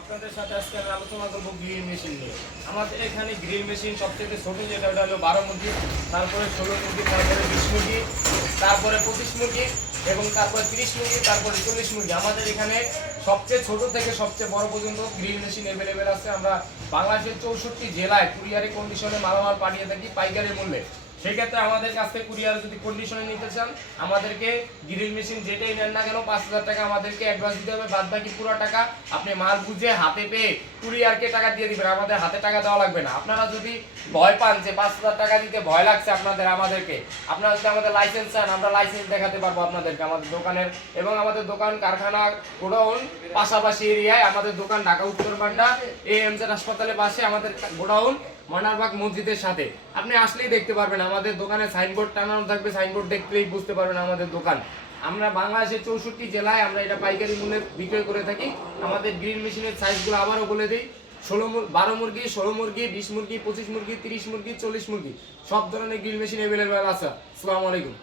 আপনাদের সাথে মেশিন নিয়ে। আমাদের এখানে মেশিন যেটা, ওটা হলো বারো মুরগি তারপরে ষোলো তারপরে তারপরে পঁচিশ এবং তারপরে তিরিশ তারপরে চল্লিশ আমাদের এখানে সবচেয়ে ছোট থেকে সবচেয়ে বড় পর্যন্ত মেশিন অ্যাভেলেবেল আছে। আমরা বাংলাদেশের চৌষট্টি জেলায় কুরিয়ারে কন্ডিশনে মালামাল পাঠিয়ে থাকি পাইকারি মূল্যে। সেক্ষেত্রে আমাদের কাছ থেকে কুরিয়ার যদি কন্ডিশনে নিতে চান, আমাদেরকে গ্রিল মেশিন যেটাই নেন না কেন, পাঁচ হাজার টাকা আমাদেরকে অ্যাডভান্স দিতে হবে। বাদ বাকি পুরো টাকা আপনি মাল বুঝে হাতে পেয়ে কুরিয়ারকে টাকা দিয়ে দিবেন। আমাদের হাতে টাকা দেওয়া লাগবে না। আপনারা যদি ভয় পান যে পাঁচ হাজার টাকা দিতে ভয় লাগছে আপনাদের, আমাদেরকে, আপনারা যদি আমাদের লাইসেন্স চান, আমরা লাইসেন্স দেখাতে পারব আপনাদেরকে আমাদের দোকানের। এবং আমাদের দোকান, কারখানা, গোডাউন পাশাপাশি এরিয়ায় আমাদের দোকান ঢাকা, উত্তর বাড্ডা এএমজেড হাসপাতালের পাশে আমাদের গোডাউন মনারবাগ মসজিদের সাথে। আপনি আসলেই দেখতে পারবেন আমাদের দোকানে সাইনবোর্ড টানানো থাকবে সাইনবোর্ড দেখলেই বুঝতে পারবেন আমাদের দোকান। আমরা বাংলাদেশের চৌষট্টি জেলায় আমরা এটা পাইকারি মূল্যে বিক্রয় করে থাকি। আমাদের গ্রিল মেশিনের সাইজগুলো আবারও বলে দিই। ষোলো বারো মুরগি, ষোলো মুরগি, বিশ মুরগি, পঁচিশ মুরগি, তিরিশ মুরগি, চল্লিশ মুরগি। সব ধরনের গ্রিল মেশিন অ্যাভেলেবেল আছে। আসসালামু আলাইকুম।